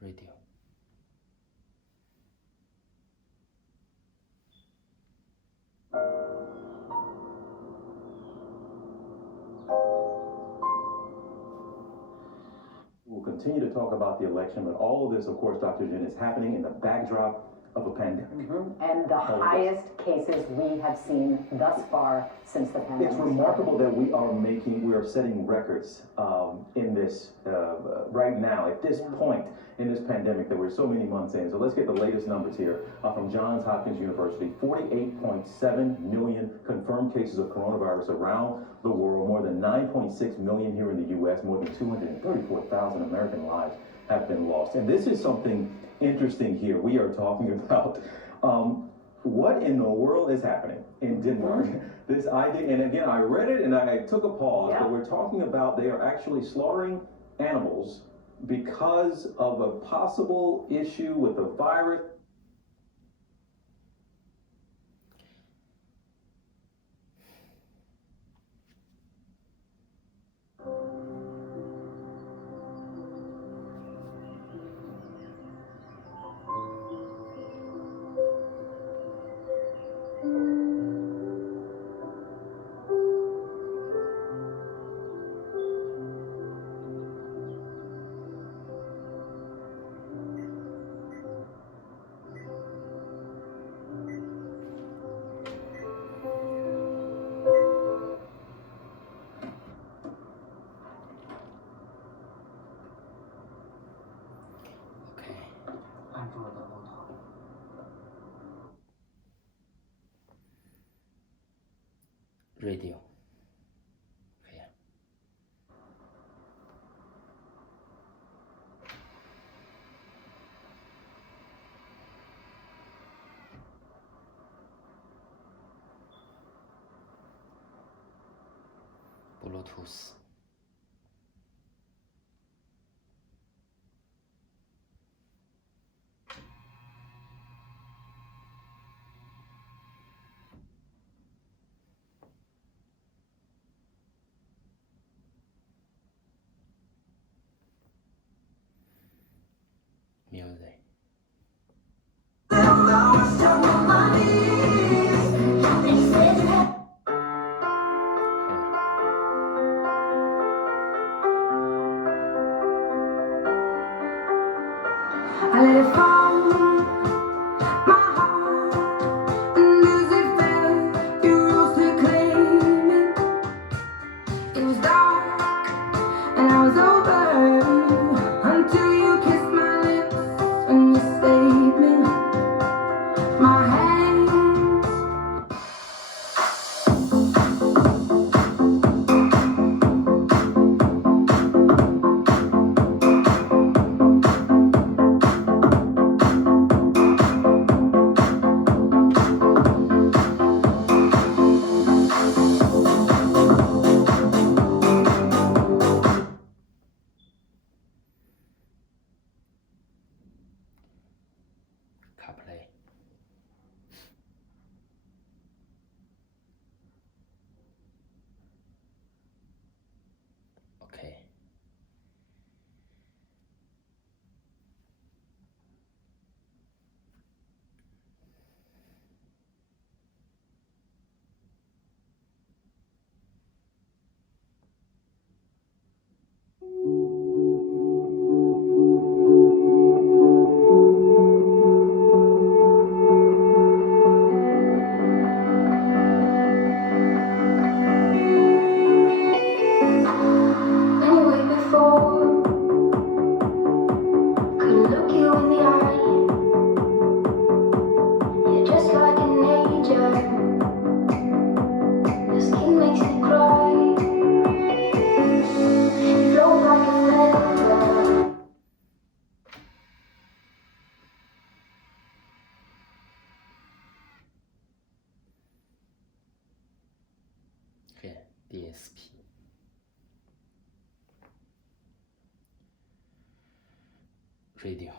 radio. We'll continue to talk about the election, but all of this, of course, Dr. Jin, is happening in the backdrop of a pandemic. And the highest cases we have seen thus far since the pandemic. It's remarkable that we are setting records in this right now, at this point in this pandemic that we're so many months in. So let's get the latest numbers here from Johns Hopkins University. 48.7 million confirmed cases of coronavirus around the world, more than 9.6 million here in the U.S., more than 234,000 American lives have been lost. And this is something interesting here. We are talking about what in the world is happening in Denmark. This idea, and again, I read it and I took a pause, but we're talking about they are actually slaughtering animals because of a possible issue with the virus. Radio. Okay. Bluetooth. Music. I let it fall, my heart, and as it fell, you rose to claim it. It was dark, and I was over, until you kissed my lips, and you saved me. My hands. Carplay. Okay. Anyway, before could look you in the eye. You're just like an angel. Your skin makes me cry. You float like a feather. Okay. DSP. Radio.